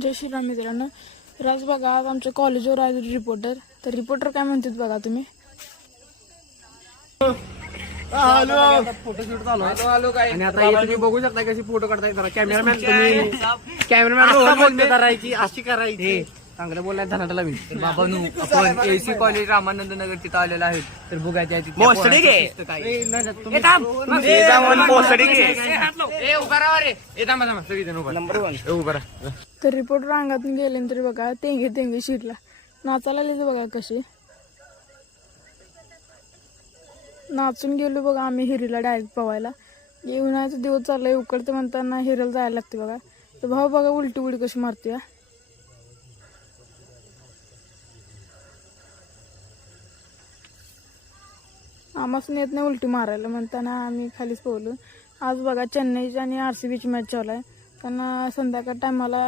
जय श्रीराम मित्रांनो. राज बघा, आज आमच्या कॉलेजवर आहे रिपोर्टर. तर रिपोर्टर काय म्हणतात बघा तुम्ही. फोटोशूट चालू आहे आणि आता तुम्ही बघू शकता कशी फोटो काढताय. जरा कॅमेरामॅन बोलते करायची अशी करायची. चांगलं बोलाय धनाटाला मी बाबांनो, आपण एसी कॉलेज रामानंद नगर तिथं आलेला आहे. तर बघा त्या तर रिपोर्टर अंगातून गेले तरी बघा तेंगे तेंगे शिरला नाचायला लिहिलं बघा कशी नाचून गेलो बघा आम्ही हिरीला डायरेक्ट पवायला. उन्हाळ्याचा दिवस चाललाय, उकडते म्हणताना हिरीला जायला लागते बघा. तर भाऊ बघा उलटी उडी कशी मारते. आम्हाला येत नाही उलटी मारायला म्हणताना आम्ही खालीच पोहलो. आज बघा चेन्नईची आणि RCBची मॅच चालू आहे. त्यांना संध्याकाळ टायमाला